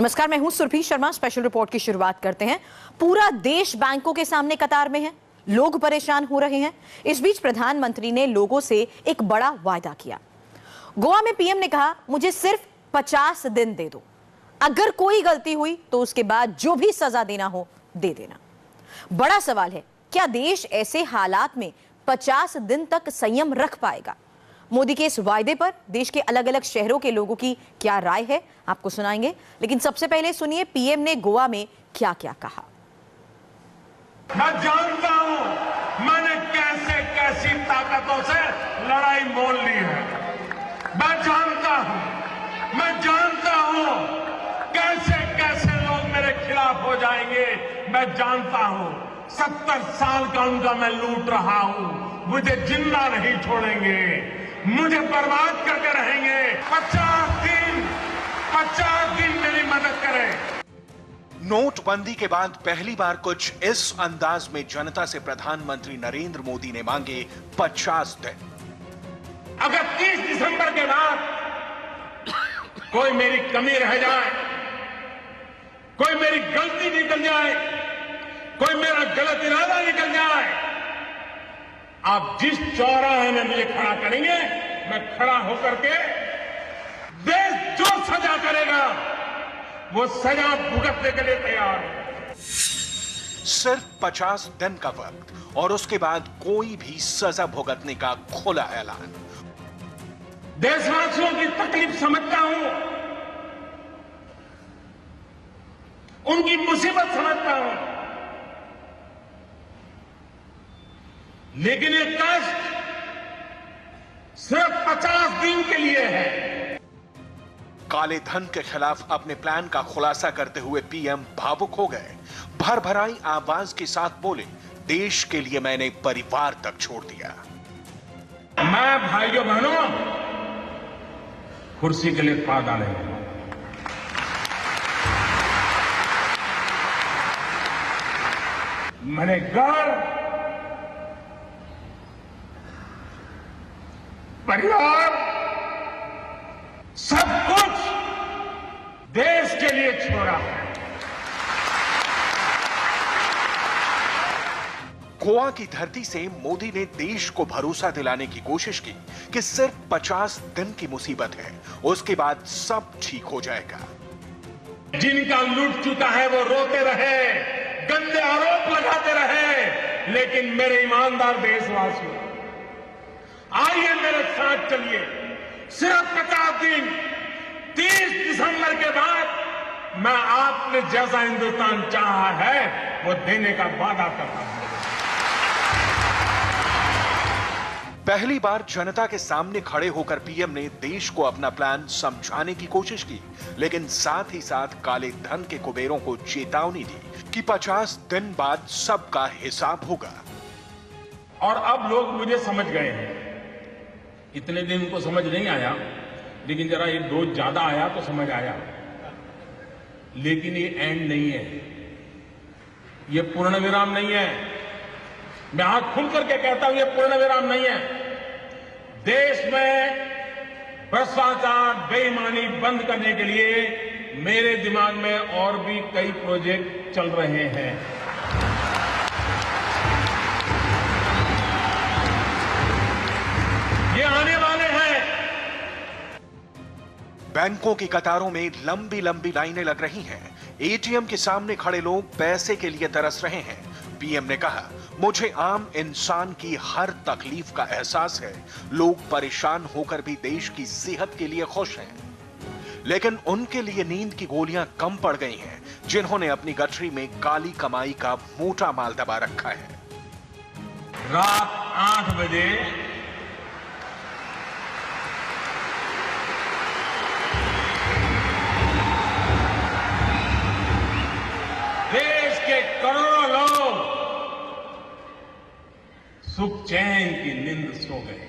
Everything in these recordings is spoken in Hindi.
नमस्कार, मैं हूं सुरभि शर्मा। स्पेशल रिपोर्ट की शुरुआत करते हैं। पूरा देश बैंकों के सामने कतार में है, लोग परेशान हो रहे हैं। इस बीच प्रधानमंत्री ने लोगों से एक बड़ा वायदा किया। गोवा में पीएम ने कहा, मुझे सिर्फ 50 दिन दे दो, अगर कोई गलती हुई तो उसके बाद जो भी सजा देना हो दे देना। बड़ा सवाल है, क्या देश ऐसे हालात में 50 दिन तक संयम रख पाएगा? मोदी के इस वायदे पर देश के अलग अलग शहरों के लोगों की क्या राय है, आपको सुनाएंगे। लेकिन सबसे पहले सुनिए पीएम ने गोवा में क्या क्या कहा। मैं जानता हूं मैंने कैसे कैसी ताकतों से लड़ाई मोल ली है। मैं जानता हूं कैसे कैसे लोग मेरे खिलाफ हो जाएंगे। मैं जानता हूं 70 साल का उनका मैं लूट रहा हूं। मुझे जिंदा नहीं छोड़ेंगे, मुझे बर्बाद करके रहेंगे। 50 दिन मेरी मदद करें। नोटबंदी के बाद पहली बार कुछ इस अंदाज में जनता से प्रधानमंत्री नरेंद्र मोदी ने मांगे 50 दिन। अगर 30 दिसंबर के बाद कोई मेरी कमी रह जाए, कोई मेरी गलती निकल जाए, कोई मेरा गलत इरादा निकल जाए, आप जिस चौराहे में मुझे खड़ा करेंगे, मैं खड़ा होकर के देश जो सजा करेगा वो सजा भुगतने के लिए तैयार हूं। सिर्फ 50 दिन का वक्त और उसके बाद कोई भी सजा भुगतने का खुला ऐलान। देशवासियों की तकलीफ समझता हूं, उनकी मुसीबत समझता हूं, लेकिन ये कष्ट सिर्फ 50 दिन के लिए है। काले धन के खिलाफ अपने प्लान का खुलासा करते हुए पीएम भावुक हो गए। भरभराई आवाज के साथ बोले, देश के लिए मैंने परिवार तक छोड़ दिया। मैं भाइयों बहनों कुर्सी के लिए पा डालेंगे। मैंने घर, परिवार, सब कुछ देश के लिए छोड़ा है। गोवा की धरती से मोदी ने देश को भरोसा दिलाने की कोशिश की कि सिर्फ 50 दिन की मुसीबत है, उसके बाद सब ठीक हो जाएगा। जिनका लूट चुका है वो रोते रहे, गंदे आरोप लगाते रहे, लेकिन मेरे ईमानदार देशवासियों, आइए मेरे साथ चलिए। सिर्फ 50 दिन, 30 दिसंबर के बाद मैं आपने जैसा हिंदुस्तान चाहा है वो देने का वादा करता हूं। पहली बार जनता के सामने खड़े होकर पीएम ने देश को अपना प्लान समझाने की कोशिश की, लेकिन साथ ही साथ काले धन के कुबेरों को चेतावनी दी कि 50 दिन बाद सबका हिसाब होगा। और अब लोग मुझे समझ गए हैं। इतने दिन उनको समझ नहीं आया, लेकिन जरा ये डोज ज्यादा आया तो समझ आया। लेकिन ये एंड नहीं है, ये पूर्ण विराम नहीं है। मैं हाथ खुल करके कहता हूं, ये पूर्ण विराम नहीं है। देश में भ्रष्टाचार, बेईमानी बंद करने के लिए मेरे दिमाग में और भी कई प्रोजेक्ट चल रहे हैं। ये आने वाले हैं। बैंकों की कतारों में लंबी लंबी लाइनें लग रही हैं। एटीएम के सामने खड़े लोग पैसे के लिए तरस रहे हैं। पीएम ने कहा, मुझे आम इंसान की हर तकलीफ का एहसास है। लोग परेशान होकर भी देश की सेहत के लिए खुश हैं, लेकिन उनके लिए नींद की गोलियां कम पड़ गई हैं, जिन्होंने अपनी गठरी में काली कमाई का मोटा माल दबा रखा है। रात 8 बजे देश के करोड़ों लोग सुख चैन की नींद सो गए।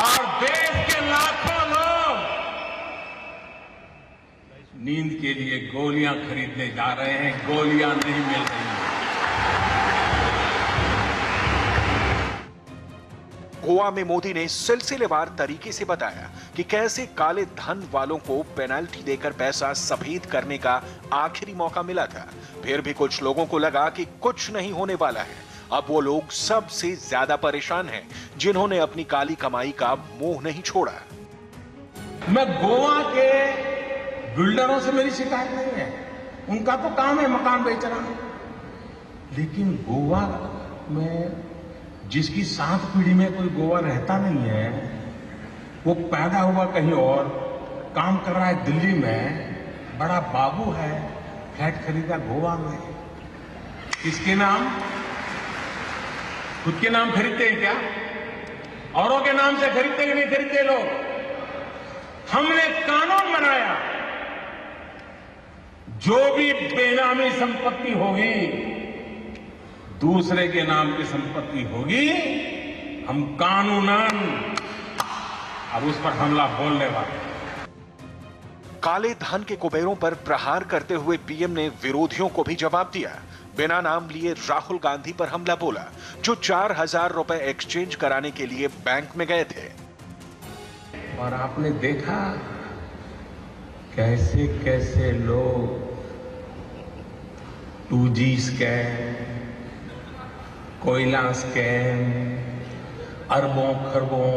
और देश के लाखों लोग नींद के लिए गोलियां खरीदने जा रहे हैं। गोलियां नहीं मिल रही हैं। गोवा गोवा में मोदी ने सिलसिलेवार तरीके से बताया कि कैसे काले धन वालों को पेनल्टी देकर पैसा सफेद करने का आखिरी मौका मिला था। फिर भी कुछ लोगों को लगा कि कुछ नहीं होने वाला है। अब वो लोग सबसे ज्यादा परेशान हैं जिन्होंने अपनी काली कमाई का मुंह नहीं छोड़ा। मैं गोवा के बिल्डरों से मेरी शिकायत नहीं है, उनका तो काम है मकान बेचना। लेकिन गोवा में जिसकी 7 पीढ़ी में कोई गोवा रहता नहीं है, वो पैदा हुआ कहीं और, काम कर रहा है दिल्ली में, बड़ा बाबू है, फ्लैट खरीदा गोवा में। किसके नाम? खुद के नाम खरीदते हैं क्या? औरों के नाम से खरीदते कि नहीं खरीदते लोग? हमने कानून बनाया, जो भी बेनामी संपत्ति होगी, दूसरे के नाम की संपत्ति होगी, हम कानूनन अब उस पर हमला बोलने वाले। काले धन के कुबेरों पर प्रहार करते हुए पीएम ने विरोधियों को भी जवाब दिया। बिना नाम लिए राहुल गांधी पर हमला बोला, जो 4000 रुपए एक्सचेंज कराने के लिए बैंक में गए थे। और आपने देखा कैसे कैसे लोग 2G स्कैम, कोयला स्कैम, अरबों खरबों,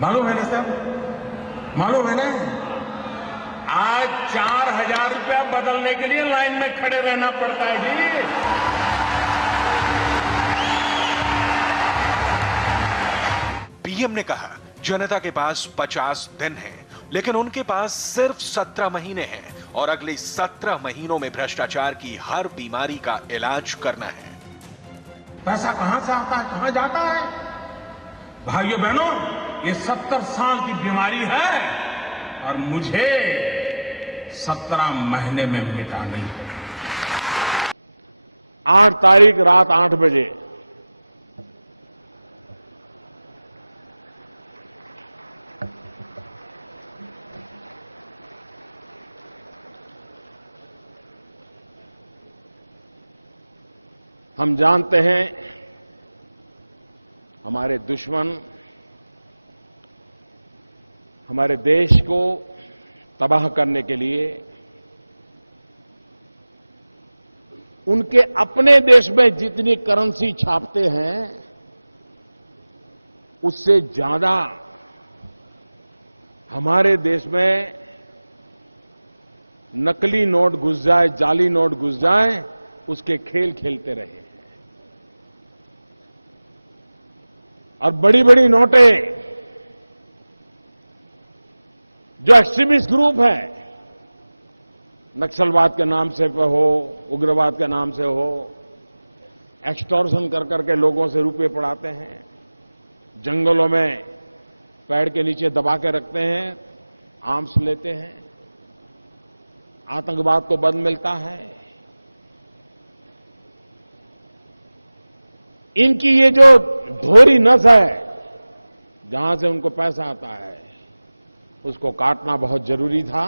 मालूम है ना सब? मालूम है ना? आज 4000 रुपया बदलने के लिए लाइन में खड़े रहना पड़ता है जी। पीएम ने कहा जनता के पास 50 दिन हैं, लेकिन उनके पास सिर्फ 17 महीने हैं और अगले 17 महीनों में भ्रष्टाचार की हर बीमारी का इलाज करना है। पैसा कहां से आता है, कहां जाता है? भाइयों बहनों, ये 70 साल की बीमारी है और मुझे 17 महीने में मिटानी है। 8 तारीख रात 8 बजे हम जानते हैं हमारे दुश्मन हमारे देश को तबाह करने के लिए उनके अपने देश में जितनी करेंसी छापते हैं उससे ज्यादा हमारे देश में नकली नोट घुस जाए, जाली नोट घुस जाए, उसके खेल खेलते रहे। और बड़ी बड़ी नोटें जो एक्सट्रीमिस्ट ग्रुप है, नक्सलवाद के नाम से हो, उग्रवाद के नाम से हो, एक्सटॉर्शन कर करके लोगों से रुपए पड़ाते हैं, जंगलों में पेड़ के नीचे दबा के रखते हैं, आर्म्स लेते हैं, आतंकवाद को बल मिलता है। इनकी ये जो धोरी नस है, जहां से उनको पैसा आता है, उसको काटना बहुत जरूरी था।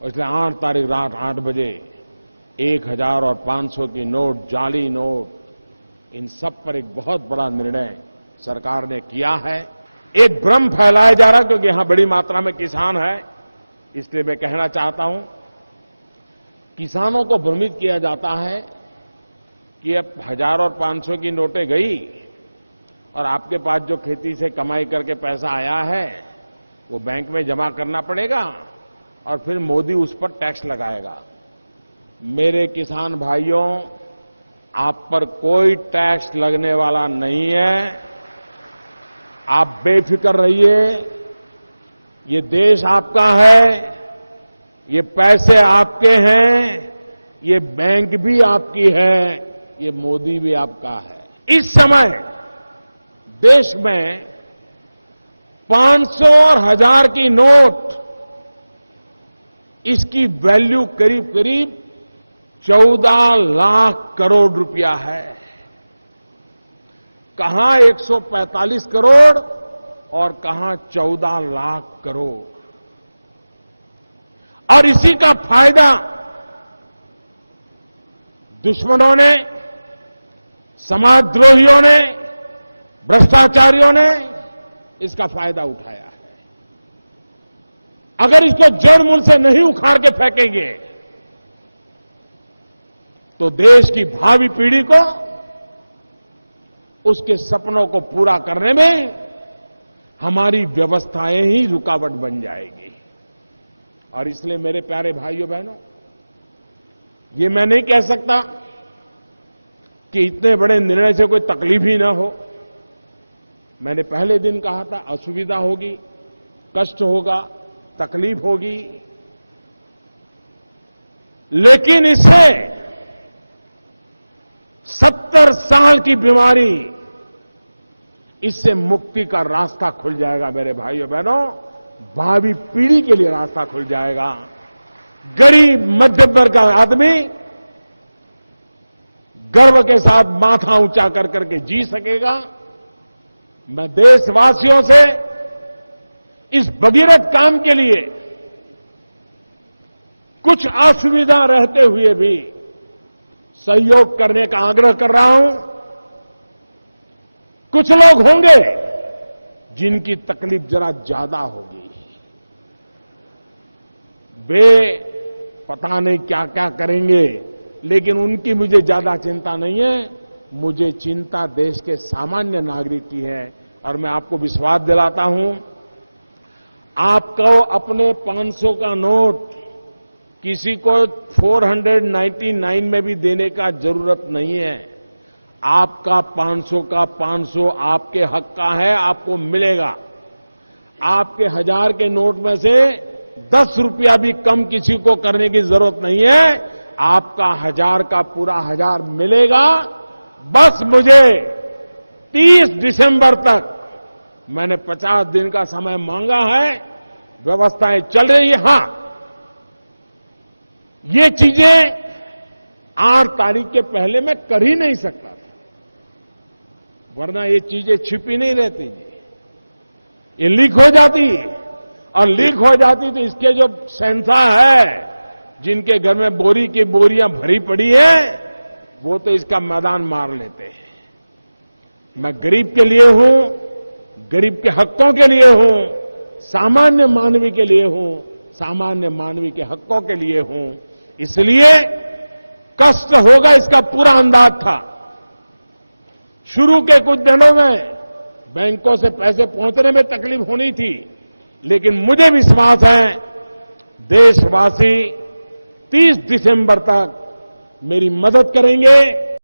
इसलिए 8 तारीख रात 8 बजे 1000 और 500 की नोट, जाली नोट, इन सब पर एक बहुत बड़ा निर्णय सरकार ने किया है। एक भ्रम फैलाया जा रहा है क्योंकि यहां बड़ी मात्रा में किसान है, इसलिए मैं कहना चाहता हूं, किसानों को भ्रमित किया जाता है कि अब 1000 और 500 की नोटें गई और आपके पास जो खेती से कमाई करके पैसा आया है वो बैंक में जमा करना पड़ेगा और फिर मोदी उस पर टैक्स लगाएगा। मेरे किसान भाइयों, आप पर कोई टैक्स लगने वाला नहीं है। आप बेफिक्र रहिए। ये देश आपका है, ये पैसे आपके हैं, ये बैंक भी आपकी है, ये मोदी भी आपका है। इस समय देश में 500 और 1000 की नोट, इसकी वैल्यू करीब करीब 14 लाख करोड़ रुपया है। कहां 145 करोड़ और कहां 14 लाख करोड़। और इसी का फायदा दुश्मनों ने, समाजद्रोहियों ने, भ्रष्टाचारियों ने इसका फायदा उठाया है। अगर इसको जड़ मूल से नहीं उखाड़ के फेंकेंगे तो देश की भावी पीढ़ी को उसके सपनों को पूरा करने में हमारी व्यवस्थाएं ही रुकावट बन जाएगी। और इसलिए मेरे प्यारे भाइयों बहनों, ये मैं नहीं कह सकता कि इतने बड़े निर्णय से कोई तकलीफ ही ना हो। मैंने पहले दिन कहा था असुविधा होगी, कष्ट होगा, तकलीफ होगी, लेकिन इससे 70 साल की बीमारी, इससे मुक्ति का रास्ता खुल जाएगा मेरे भाइयों बहनों। भावी पीढ़ी के लिए रास्ता खुल जाएगा। गरीब मध्यम वर्ग का आदमी गर्व के साथ माथा ऊंचा कर करके जी सकेगा। मैं देशवासियों से इस भगीरथ काम के लिए कुछ असुविधा रहते हुए भी सहयोग करने का आग्रह कर रहा हूं। कुछ लोग होंगे जिनकी तकलीफ जरा ज्यादा होगी, वे पता नहीं क्या क्या करेंगे, लेकिन उनकी मुझे ज्यादा चिंता नहीं है। मुझे चिंता देश के सामान्य नागरिक की है। और मैं आपको विश्वास दिलाता हूं, आपको अपने 500 का नोट किसी को 499 में भी देने का जरूरत नहीं है। आपका 500 का 500 आपके हक का है, आपको मिलेगा। आपके 1000 के नोट में से 10 रुपया भी कम किसी को करने की जरूरत नहीं है। आपका 1000 का पूरा 1000 मिलेगा। बस मुझे 30 दिसंबर तक, मैंने 50 दिन का समय मांगा है, व्यवस्थाएं चल रही है। हां, ये चीजें 8 तारीख के पहले मैं कर ही नहीं सकता था, वरना ये चीजें छिपी नहीं रहती जी, ये लीक हो जाती। और लीक हो जाती तो इसके जो सेंसर है, जिनके घर में बोरी की बोरियां भरी पड़ी है, वो तो इसका मैदान मार लेते हैं। मैं गरीब के लिए हूं, गरीब के हकों के लिए हूं, सामान्य मानवी के लिए हूं, सामान्य मानवी के हकों के लिए हूं। इसलिए कष्ट होगा, इसका पूरा अंदाज था। शुरू के कुछ दिनों में बैंकों से पैसे पहुंचने में तकलीफ होनी थी, लेकिन मुझे विश्वास है देशवासी 30 दिसंबर तक मेरी मदद करेंगे।